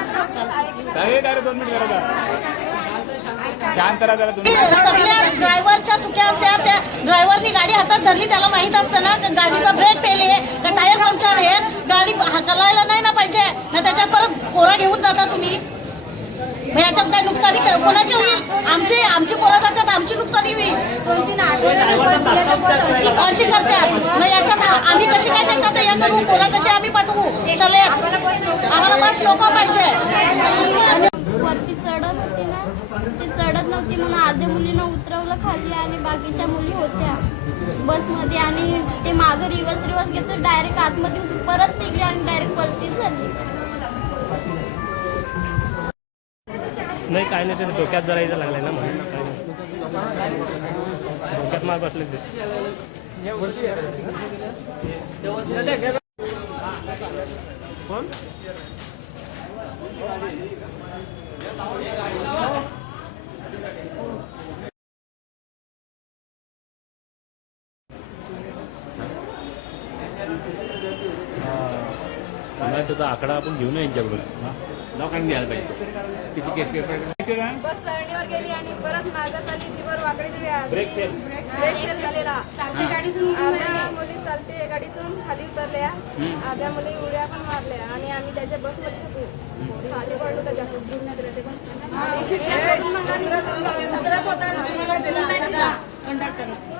दोन मिनिट करा शांत राहा जरा तुम्ही सगळ्या ड्रायव्हरच्या चुक्या असत्या त्या ड्रायव्हरनी गाडी हातात धरली त्याला माहीत असतं ना का गाडीचा ब्रेक फेल आहे का टायर पंक्चर आहे. गाडी हकलायला नाही ना पाहिजे ना त्याच्यात परत पोरा घेऊन जाता तुम्ही. याच्यात काय नुकसानी कर- कोणाची होईल? आमची आमची पोरं जातात आमची नुकसानी होईल. अशी अशी करतात. मग याच्यात आम्ही कशी काय त्याच्यात हे करू? पोरं कशी आम्ही पाठवू? चले आम्हाला बस लोक पाहिजे. वरती चढत होती ना ती चढत नव्हती म्हणून अर्ध्या मुलीनं उतरवलं खाली आणि बाकीच्या मुली होत्या. बसमध्ये आणि ते मागं रिवर्स रिवर्स घेतो डायरेक्ट आतमध्ये होती. परत निघली आणि डायरेक्ट पलटीच झाली. नाही काय नाही ते डोक्यात जरा इथं लागलाय ना म्हणून. काय नाही. डोक्यात मार बसले ते. 아. पुन्हा त्याचा आकडा आपण घेऊन या यांच्याकडून. लोकांनी द्यायला पाहिजे. किती केस पेपर बस सरणीवर गेली आणि परत मागत आली ती वाकडी दिली ब्रेक फेल. ब्रेक फेल झालेला. अर्ध्या मुली चालते गाडीतून खाली उतरल्या. अर्ध्या मुली उड्या पण मारल्या. आणि आम्ही त्याच्या बसमध्ये होतो. खाली पडलो त्याच्यातून आणि खिडक्या सोडून मग आम्ही उतरत होता. ना, तुम्हाला दिला नाही दिला कंडक्टरने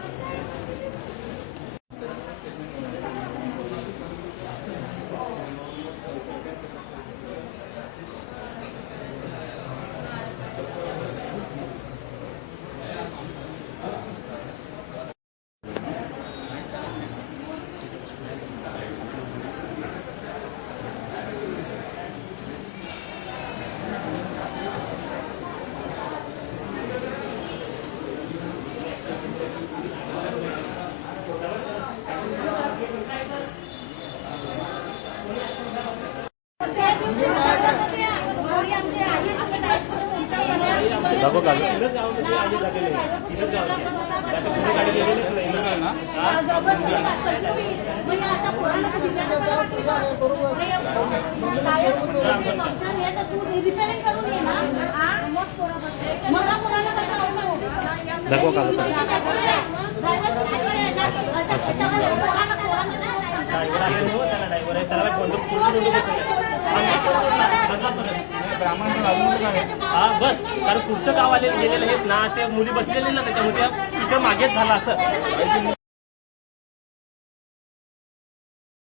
त्या दिवशी सांगत होत्या, घरी आमची आई सगळं डायरेक्ट तुमच्या घरी दाखव का अशा पोरांना तर दिल्या कशाला वाटतं? नाही, टायर पंक्चर आहे तर तू रिपेअरिंग करून ये ना हा? मग हा पोरांना दाखव का दाखव का ड्रायव्हरची हा बस. कारण पुढचं गाव आले गेलेलं आहेत ना ते मुली बसलेले ना त्याच्यामध्ये. इथं मागेच झालं असं.